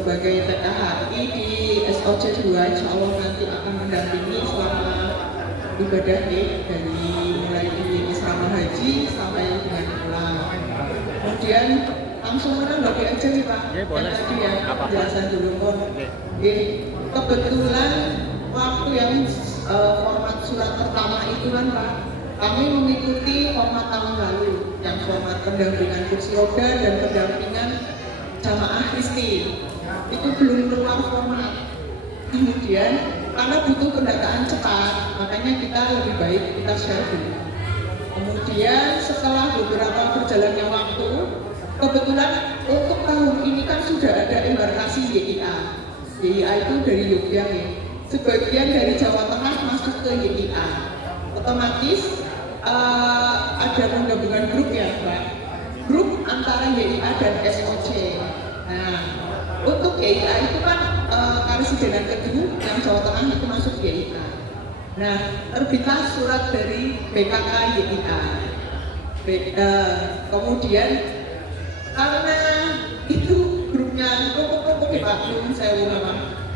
sebagai TKHI di SOC 2, insya Allah nanti akan mendampingi selama ibadah nih dari mulai di asrama haji sampai dengan pulang. Kemudian langsung menanggapi aja nih Pak. Ya, boleh. Tadi ya penjelasan dulu pun. Kebetulan waktu yang format surat pertama itu kan Pak, kami mengikuti format tahun lalu yang format pendampingan kursi roda dan pendampingan jamaah Kristi. Itu belum keluar format. Kemudian karena butuh pendataan cepat, makanya kita lebih baik kita share dulu. Kemudian setelah beberapa berjalannya waktu, kebetulan untuk tahun ini kan sudah ada embarkasi YIA. YIA itu dari Yogyakarta ya. Sebagian dari Jawa Tengah masuk ke YIA. Otomatis ada penggabungan grup ya Mbak. Grup antara YIA dan SOC. Nah, untuk YIA itu kan Karesidenan Kedua yang Jawa Tengah itu masuk YIA. Nah, terbitlah surat dari BKK YIA. Kemudian karena itu grupnya kok Pak,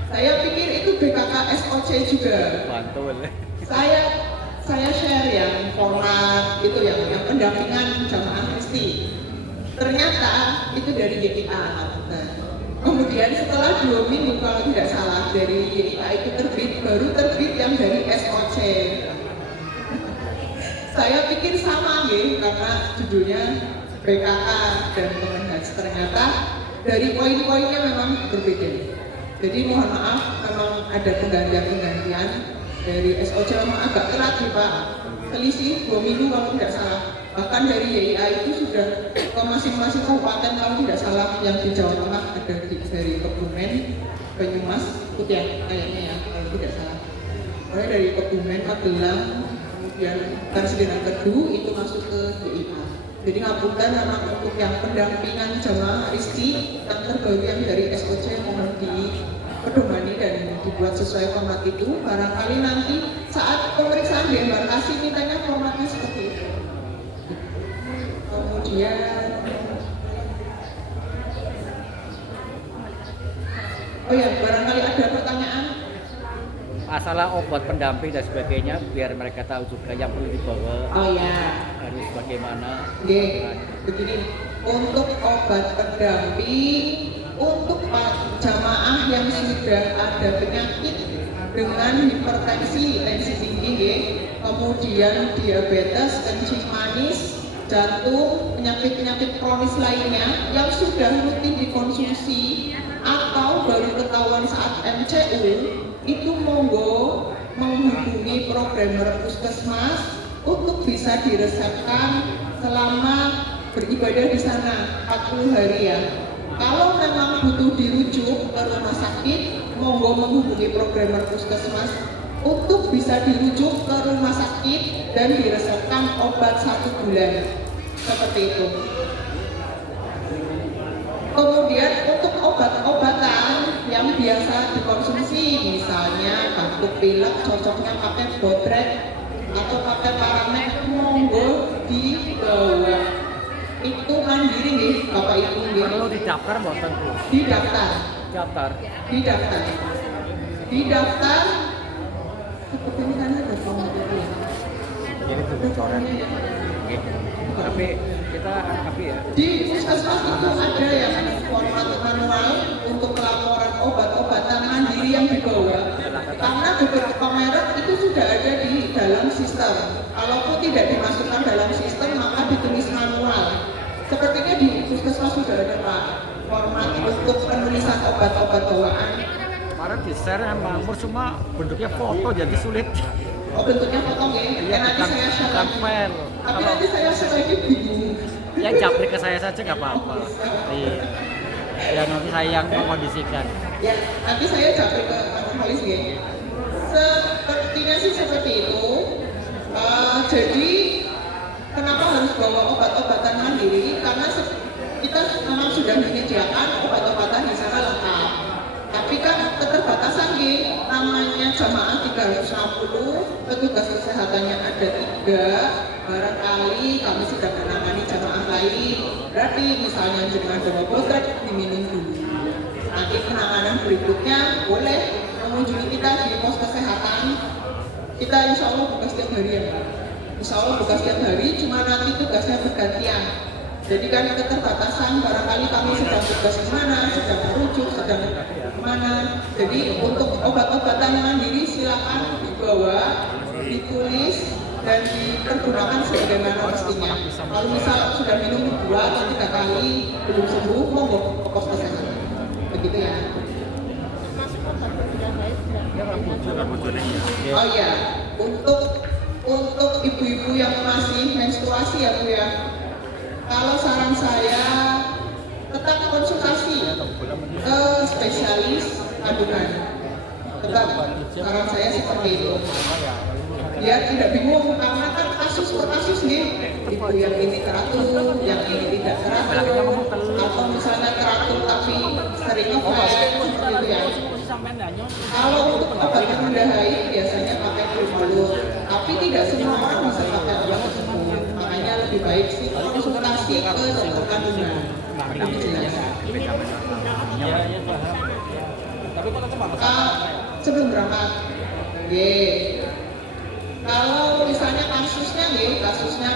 saya pikir itu BKK SOC juga. Bantul. Saya share yang format itu yang pendampingan jamaah Kristi. Ternyata itu dari YIA. Kemudian setelah 2 minggu kalau tidak salah dari YIA itu terbit, baru terbit yang dari SOC. Saya pikir sama ya, karena judulnya BKK dan Kemenhaj. Ternyata dari poin-poinnya memang berbeda. Jadi mohon maaf, memang ada penggantian dari SOC memang agak telat ya Pak. Selisih 2 minggu kalau tidak salah. Bahkan dari YIA itu sudah ke masing-masing kabupaten kalau tidak salah, yang di Jawa Tengah ada dari Kebumen, Banyumas, Putian kayaknya ya kalau tidak salah. Mulai dari Kebumen, Magelang, kemudian Karesidenan Kedua itu masuk ke YIA. Jadi ngapunten memang untuk yang pendampingan jamaah Kristi yang terbaru yang dari SOC mohon dipedomani dan dibuat sesuai format itu. Barangkali nanti saat pemeriksaan di embarkasi mintanya formatnya seperti itu. Kemudian oh ya, barangkali ada pertanyaan? Masalah obat pendamping dan sebagainya, biar mereka tahu juga yang perlu dibawa. Oh ya, Harus bagaimana. Begini, untuk obat pendamping untuk jamaah yang sudah ada penyakit dengan hipertensi, tensi tinggi, kemudian diabetes, kencing manis, jantung, penyakit-penyakit kronis lainnya yang sudah rutin dikonsumsi atau baru ketahuan saat MCU, itu monggo menghubungi programmer puskesmas untuk bisa diresepkan selama beribadah di sana 40 hari ya. Kalau memang butuh dirujuk ke rumah sakit, monggo menghubungi programmer puskesmas untuk bisa dirujuk ke rumah sakit dan diresepkan obat 1 bulan. Seperti itu. Kemudian untuk obat-obatan yang biasa dikonsumsi, misalnya batuk pilek cocoknya pakai Bodrek atau pakai Paramed, monggo dibawa. Itu mandiri nih Bapak Ibu nih. Perlu didaftar mboten Bu? Didaftar. Didaftar. Sepertinya kan ada formatnya ya. Jadi itu bocoran. Oke. Tapi kita ya. Di puskesmas itu ada yang format manual untuk pelaporan obat-obatan mandiri yang dibawa. Karena beberapa merek itu sudah ada di dalam sistem. Kalaupun tidak dimasukkan dalam sistem, maka ditulis manual. Sepertinya di puskesmas sudah ada Pak format untuk penulisan obat-obat bawaan. Kemarin di share sama Mur, cuma bentuknya foto jadi sulit. Oh, bentuknya foto ya? Iya, Nanti saya share. file. Tapi nanti saya share lagi bingung. Ya japri ke saya saja nggak apa-apa. Iya. Ya nanti saya yang mengkondisikan. Ya, nanti saya japri ke Mas Halis ya. Sepertinya sih seperti itu. Jadi kenapa harus bawa obat-obatan mandiri? Karena kita memang sudah menyediakan obat-obatan di sana lengkap. Tapi kan keterbatasan namanya jamaah 360, petugas kesehatannya ada 3, barangkali kami sudah menangani jamaah lain. Berarti misalnya jenengan bawa Bodrek diminum dulu. Nanti penanganan berikutnya boleh mengunjungi kita di pos kesehatan. Kita insya Allah buka setiap hari ya Pak. Insya Allah buka setiap hari, cuma nanti tugasnya bergantian. Jadi kan keterbatasan, barangkali kami sedang tugas di mana, sedang merujuk, sedang kemana. Jadi untuk obat-obatan yang mandiri silakan dibawa, ditulis, dan dipergunakan sebagaimana mestinya. Kalau misal sudah minum 2 atau 3 kali belum sembuh, monggo ke pos kesehatan. Begitu ya. Oh iya, untuk ibu-ibu yang masih menstruasi ya Bu ya. Kalau saran saya tetap konsultasi ke spesialis kandungan. Tetap saran saya seperti itu. Biar tidak bingung karena kan kasus per kasus nih. Ibu yang ini teratur, yang ini tidak teratur, atau misalnya teratur tapi sering ngefek seperti itu ya. Kalau untuk obat penunda haid biasanya pakai pil, tapi tidak semua orang bisa pakai obat tersebut. Makanya lebih baik sih konsultasi ke dokter kandungan. Lebih jelas. Sebelum berangkat, kalau misalnya kasusnya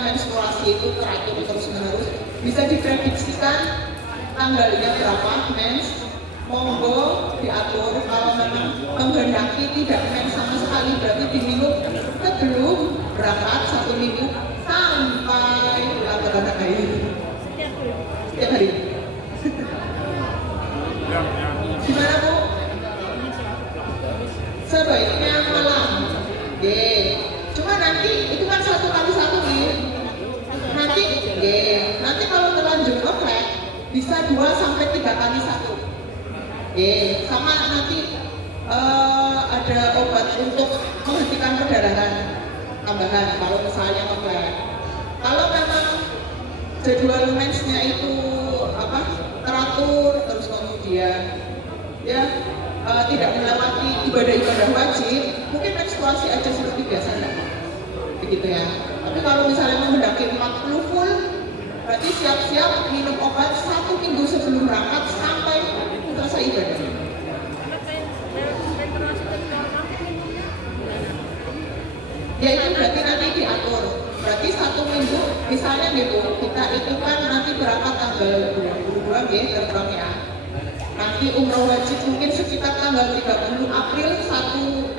menstruasi itu teratur terus menerus, bisa diprediksikan tanggalnya berapa mens, monggo diatur. Kalau memang menghendaki tidak mens sama sekali, berarti diminum sebelum berangkat 1 minggu sampai bulan terdekat air. Setiap hari. Gimana Bu? Sebaiknya malam. Cuma nanti itu kan 1 kali 1 nih. Nanti kalau terlanjur ngefek bisa 2 sampai 3 kali 1. Sama nanti ada obat untuk menghentikan perdarahan tambahan kalau misalnya ngefek. Kalau memang jadwal mensnya itu teratur terus kemudian ya tidak melewati ibadah-ibadah wajib, mungkin menstruasi aja seperti biasa enggak? Begitu ya. Tapi kalau misalnya menghendaki 40 full, berarti siap-siap minum obat 1 minggu sebelum berangkat sampai selesai ibadah. Ya itu berarti nanti diatur. Berarti 1 minggu, misalnya gitu, kita itu kan nanti berangkat tanggal 22 ya, terbang ya. Nanti umroh wajib mungkin sekitar tanggal 30 April 30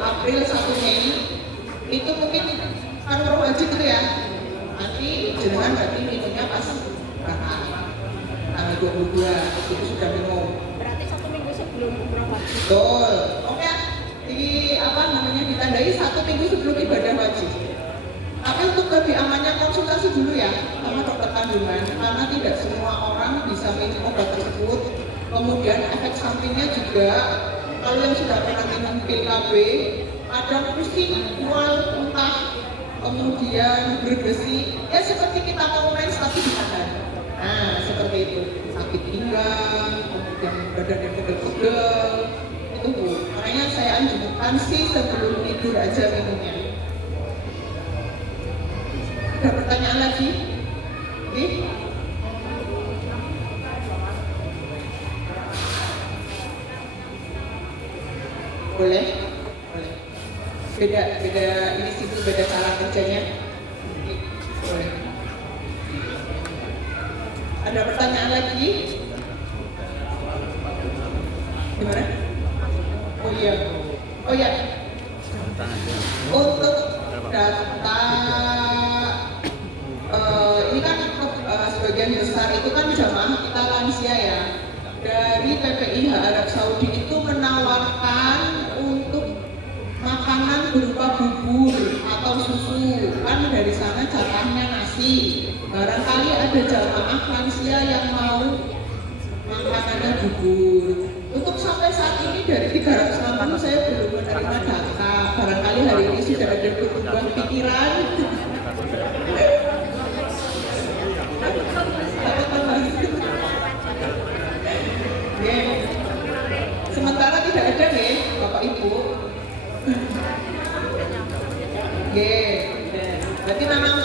April 1 Mei itu mungkin kan umroh wajib itu ya. Nanti jenengan berarti minumnya pas berangkat tanggal 22 itu sudah minum. Berarti 1 minggu sebelum umroh wajib. Betul. Oke, ditandai 1 minggu sebelum ibadah wajib. Tapi untuk lebih amannya konsultasi dulu ya sama dokter kandungan, karena tidak semua orang bisa minum obat tersebut. Kemudian efek sampingnya juga, kalau yang sudah pernah minum pil KB, kadang pusing, mual, muntah, kemudian berbesi, ya seperti kita mau mens tapi di badan. Nah seperti itu, sakit pinggang, kemudian badan yang pegel-pegel, itu Bu. Makanya saya anjurkan sih sebelum tidur aja minumnya. Ada pertanyaan lagi? Boleh? Boleh. Beda ini sih beda cara kerjanya. Boleh. Ada pertanyaan lagi? Gimana? Oh iya. Untuk data ini kan sebagian besar itu kan jamaah kita lansia ya. Dari PPIH Arab Saudi itu menawarkan untuk makanan berupa bubur atau susu, kan dari sana jatahnya nasi. Barangkali ada jamaah lansia yang mau makanannya bubur. Untuk sampai saat ini dari 360 saya belum menerima data. Barangkali hari ini sudah ada pertumbuhan pikiran. Sementara tidak ada nih Bapak Ibu. Berarti memang